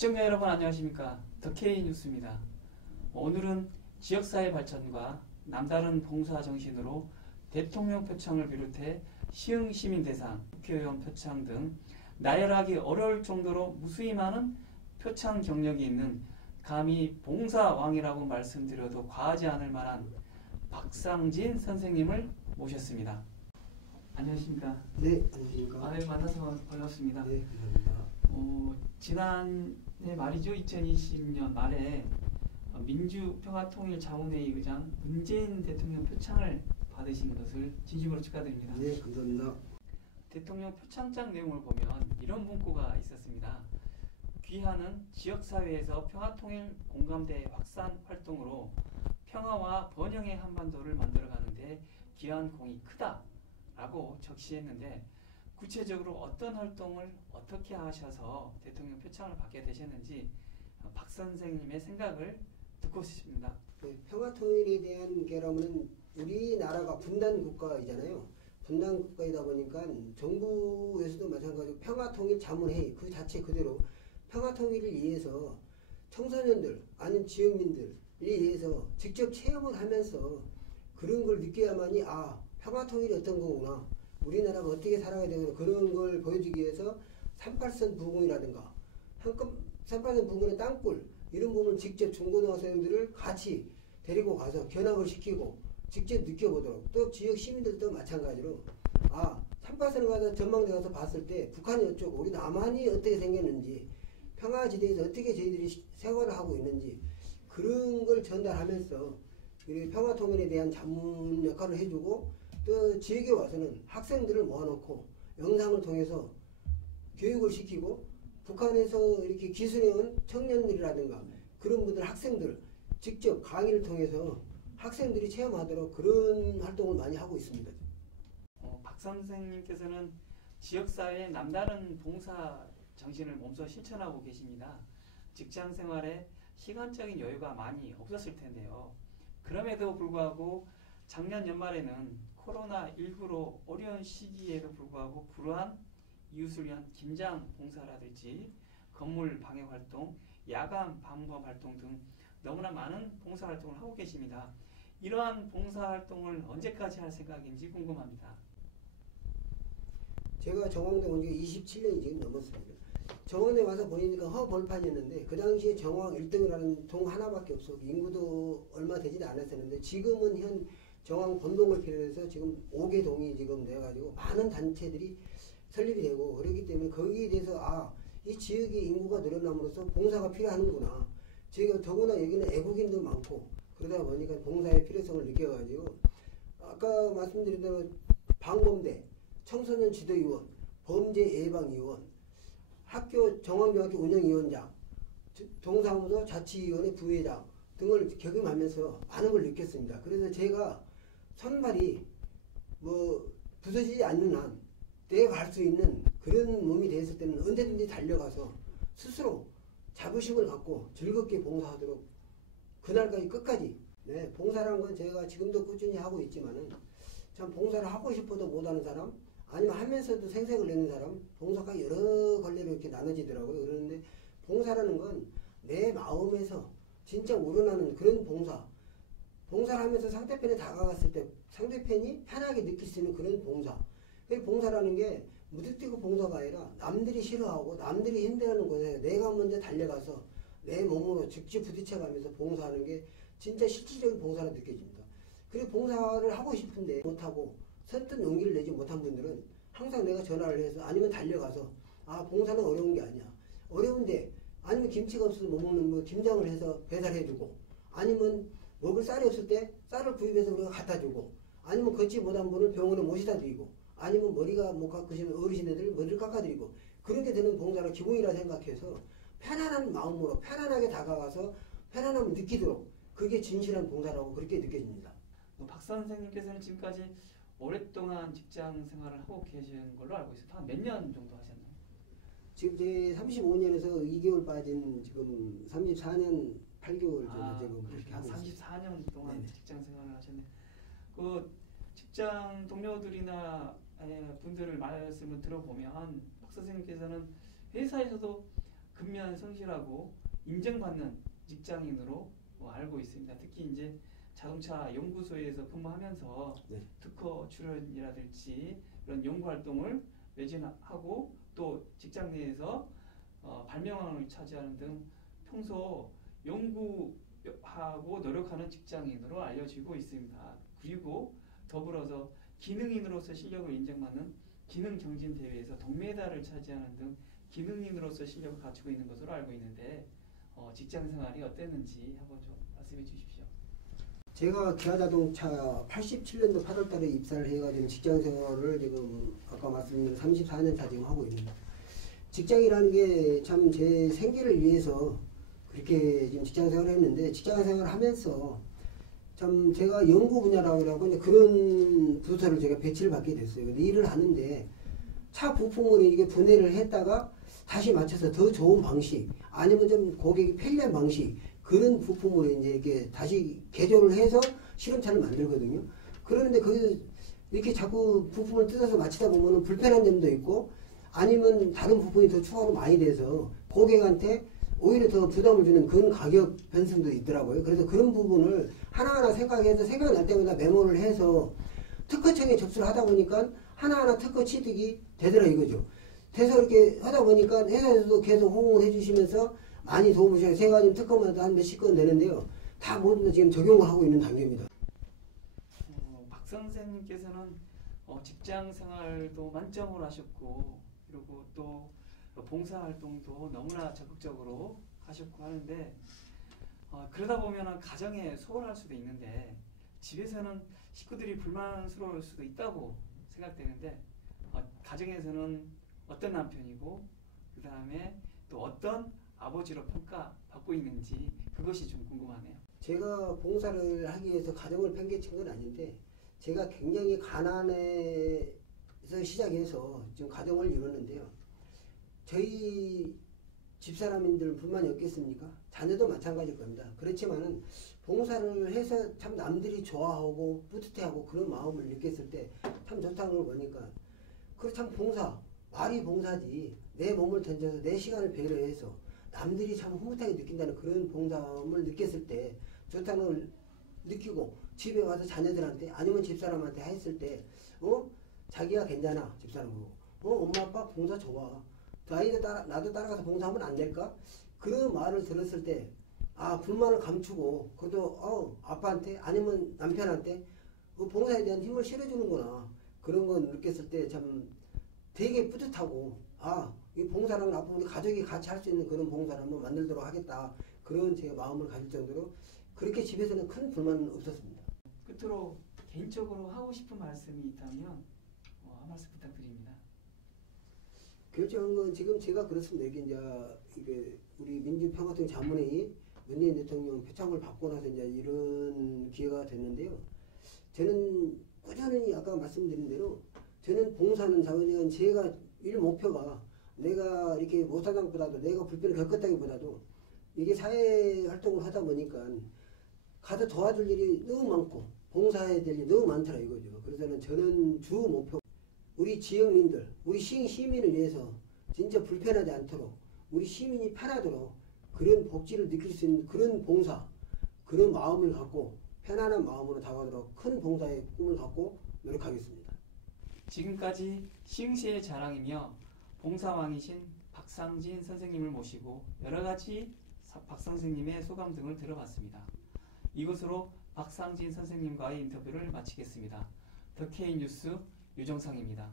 시청자 여러분 안녕하십니까? 더K 뉴스입니다. 오늘은 지역사회 발전과 남다른 봉사 정신으로 대통령 표창을 비롯해 시흥 시민 대상, 국회의원 표창 등 나열하기 어려울 정도로 무수히 많은 표창 경력이 있는 감히 봉사왕이라고 말씀드려도 과하지 않을 만한 박상진 선생님을 모셨습니다. 안녕하십니까? 네, 안녕하십니까? 네, 만나서 반갑습니다. 네, 감사합니다. 지난해 말이죠. 2020년 말에 민주평화통일자문회의 의장 문재인 대통령 표창을 받으신 것을 진심으로 축하드립니다. 네, 감사합니다. 대통령 표창장 내용을 보면 이런 문구가 있었습니다. 귀하는 지역사회에서 평화통일 공감대 확산 활동으로 평화와 번영의 한반도를 만들어가는데 기여한 공이 크다라고 적시했는데 구체적으로 어떤 활동을 어떻게 하셔서 대통령 표창을 받게 되셨는지 박 선생님의 생각을 듣고 싶습니다. 네, 평화통일에 대한 게라면 우리나라가 분단 국가이잖아요. 분단 국가이다 보니까 정부에서도 마찬가지로 평화통일자문회의 그 자체 그대로 평화통일을 위해서 청소년들 아니면 지역민들에 의해서 직접 체험을 하면서 그런 걸 느껴야만이 평화통일이 어떤 거구나, 우리나라가 어떻게 살아가야 되구나, 그런 걸 보여주기 위해서 38선 부흥이라든가 38선 부흥의 땅굴 이런 부분을 직접 중고등학생들을 같이 데리고 가서 견학을 시키고 직접 느껴보도록, 또 지역 시민들도 마찬가지로 38선을 가서 전망대 가서 봤을 때 북한이 어쩌고 우리 남한이 어떻게 생겼는지 평화지대에서 어떻게 저희들이 생활을 하고 있는지 그런 걸 전달하면서 평화통일에 대한 자문 역할을 해주고, 또 지역에 와서는 학생들을 모아놓고 영상을 통해서 교육을 시키고 북한에서 이렇게 기술해온 청년들이라든가 그런 분들 학생들 직접 강의를 통해서 학생들이 체험하도록 그런 활동을 많이 하고 있습니다. 박 선생님께서는 지역사회의 남다른 봉사 정신을 몸소 실천하고 계십니다. 직장 생활에 시간적인 여유가 많이 없었을 텐데요. 그럼에도 불구하고 작년 연말에는 코로나19로 어려운 시기에도 불구하고 불우한 이웃을 위한 김장 봉사라든지 건물 방역 활동, 야간 방범 활동 등 너무나 많은 봉사 활동을 하고 계십니다. 이러한 봉사 활동을 언제까지 할 생각인지 궁금합니다. 제가 정황대 온 지가 27년이 지금 넘었습니다. 정황대 와서 보니까 허벌판이었는데 그 당시에 정황 1등이라는 동 하나밖에 없었고 인구도 얼마 되지도 않았었는데 지금은 현 정황 본동을 필요해서 지금 5개 동이 지금 돼가지고 많은 단체들이 설립이 되고 그렇기 때문에 거기에 대해서 이 지역의 인구가 늘어남으로써 봉사가 필요하는구나. 저희가 더구나 여기는 애국인도 많고 그러다 보니까 봉사의 필요성을 느껴가지고 아까 말씀드린 대로 방범대, 청소년 지도위원, 범죄 예방위원, 학교 정황중학교 운영위원장, 동사무소 자치위원회 부회장 등을 경험하면서 많은 걸 느꼈습니다. 그래서 제가 손발이 부서지지 않는 한 내가 갈 수 있는 그런 몸이 되었을 때는 언제든지 달려가서 스스로 자부심을 갖고 즐겁게 봉사하도록 그날까지 끝까지, 봉사라는 건 제가 지금도 꾸준히 하고 있지만은 참 봉사를 하고 싶어도 못하는 사람, 아니면 하면서도 생색을 내는 사람, 봉사가 여러 갈래로 이렇게 나눠지더라고요. 그러는데 봉사라는 건 내 마음에서 진짜 우러나는 그런 봉사를 하면서 상대편에 다가갔을 때 상대편이 편하게 느낄 수 있는 그런 봉사. 봉사라는 게 무턱대고 봉사가 아니라 남들이 싫어하고 남들이 힘들어하는 곳에 내가 먼저 달려가서 내 몸으로 직접 부딪혀가면서 봉사하는 게 진짜 실질적인 봉사로 느껴집니다. 그리고 봉사를 하고 싶은데 못하고 선뜻 용기를 내지 못한 분들은 항상 내가 전화를 해서 아니면 달려가서 봉사는 어려운 게 아니야. 어려운데 아니면 김치가 없어서 못 먹는 김장을 해서 배달해주고, 아니면 먹을 쌀이 없을 때 쌀을 구입해서 우리가 갖다주고, 아니면 걷지 못한 분을 병원에 모시다 드리고, 아니면 머리가 못 깎으시는 어르신들 머리를 깎아드리고, 그렇게 되는 봉사가 기본이라 생각해서 편안한 마음으로 편안하게 다가가서 편안함을 느끼도록, 그게 진실한 봉사라고 그렇게 느껴집니다. 박 선생님께서는 지금까지 오랫동안 직장 생활을 하고 계신 걸로 알고 있어요. 한 몇 년 정도 하셨나요? 지금 제 35년에서 2개월 빠진 지금 34년 8개월 정도 지금 그렇게 하고 있습니다. 34년 동안 네네. 직장 생활을 하셨네. 그 직장 동료들이나 분들을 말씀을 들어보면 박 선생님께서는 회사에서도 근면 성실하고 인정받는 직장인으로 알고 있습니다. 특히 이제 자동차 연구소에서 근무하면서 네. 특허 출연이라든지 이런 연구 활동을 매진하고 또 직장 내에서 발명왕을 차지하는 등 평소 연구하고 노력하는 직장인으로 알려지고 있습니다. 그리고 더불어서 기능인으로서 실력을 인정받는 기능경진대회에서 동메달을 차지하는 등 기능인으로서 실력을 갖추고 있는 것으로 알고 있는데 직장생활이 어땠는지 한번 좀 말씀해 주십시오. 제가 기아자동차 87년도 8월달에 입사를 해가지고 직장생활을 지금 아까 말씀드린 34년 차 지금 하고 있습니다. 직장이라는 게 참 제 생계를 위해서 그렇게 지금 직장생활을 했는데 직장생활을 하면서 참 제가 연구 분야라고 하고 이제 그런 부서를 제가 배치를 받게 됐어요. 근데 일을 하는데 차 부품을 이게 분해를 했다가 다시 맞춰서 더 좋은 방식 아니면 좀 고객이 편리한 방식 그런 부품으로 이제 이렇게 다시 개조를 해서 실험차를 만들거든요. 그러는데 그 이렇게 자꾸 부품을 뜯어서 맞추다 보면 불편한 점도 있고 아니면 다른 부품이 더 추가로 많이 돼서 고객한테 오히려 더 부담을 주는 그런 가격 변수도 있더라고요. 그래서 그런 부분을 하나하나 생각해서 생각날 때마다 메모를 해서 특허청에 접수를 하다 보니까 하나하나 특허 취득이 되더라 이거죠. 돼서 이렇게 하다 보니까 회사에서도 계속 호응을 해주시면서 많이 도움을 주셔서 제가 지금 특허마다 한 몇십 건 되는데요. 다 모두 지금 적용을 하고 있는 단계입니다. 박 선생님께서는 직장 생활도 만점으로 하셨고 그리고 또 봉사활동도 너무나 적극적으로 하셨고 하는데 그러다 보면 가정에 소홀할 수도 있는데 집에서는 식구들이 불만스러울 수도 있다고 생각되는데 가정에서는 어떤 남편이고 그 다음에 또 어떤 아버지로 평가받고 있는지 그것이 좀 궁금하네요. 제가 봉사를 하기 위해서 가정을 팽개친 건 아닌데 제가 굉장히 가난해서 시작해서 지금 가정을 이뤘는데요. 저희 집사람들 뿐만이 없겠습니까? 자녀도 마찬가지일 겁니다. 그렇지만은 봉사를 해서 참 남들이 좋아하고 뿌듯해하고 그런 마음을 느꼈을 때 참 좋다는 걸 보니까 그 참 봉사, 말이 봉사지 내 몸을 던져서 내 시간을 배려해서 남들이 참 흐뭇하게 느낀다는 그런 봉사함을 느꼈을 때 좋다는 걸 느끼고 집에 와서 자녀들한테 아니면 집사람한테 했을 때 자기가 괜찮아 집사람하고 엄마 아빠 봉사 좋아 나도 따라가서 봉사하면 안 될까? 그런 말을 들었을 때 불만을 감추고 그래도 아빠한테 아니면 남편한테 봉사에 대한 힘을 실어주는구나 그런 거 느꼈을 때 참 되게 뿌듯하고 이 봉사랑 앞으로 우리 가족이 같이 할 수 있는 그런 봉사를 한번 만들도록 하겠다 그런 제 마음을 가질 정도로 그렇게 집에서는 큰 불만은 없었습니다. 끝으로 개인적으로 하고 싶은 말씀이 있다면 한 말씀 부탁드립니다. 결정한 건 지금 제가 그렇습니다. 이게 우리 민주평화통 자문회의 문재인 대통령 표창을 받고 나서 이제 이런 기회가 됐는데요. 저는 꾸준히 아까 말씀드린 대로 저는 봉사는 제가 일 목표가 내가 이렇게 못하다기보다도 내가 불편을 겪었다기보다도 이게 사회 활동을 하다 보니까 가서 도와줄 일이 너무 많고 봉사해야 될 일이 너무 많더라 이거죠. 그래서 저는 주 목표 우리 지역민들, 우리 시민을 위해서 진짜 불편하지 않도록 우리 시민이 편하도록 그런 복지를 느낄 수 있는 그런 봉사, 그런 마음을 갖고 편안한 마음으로 다가가도록 큰 봉사의 꿈을 갖고 노력하겠습니다. 지금까지 시흥시의 자랑이며 봉사왕이신 박상진 선생님을 모시고 여러가지 박 선생님의 소감 등을 들어봤습니다. 이것으로 박상진 선생님과의 인터뷰를 마치겠습니다. 더 K뉴스 유정상입니다.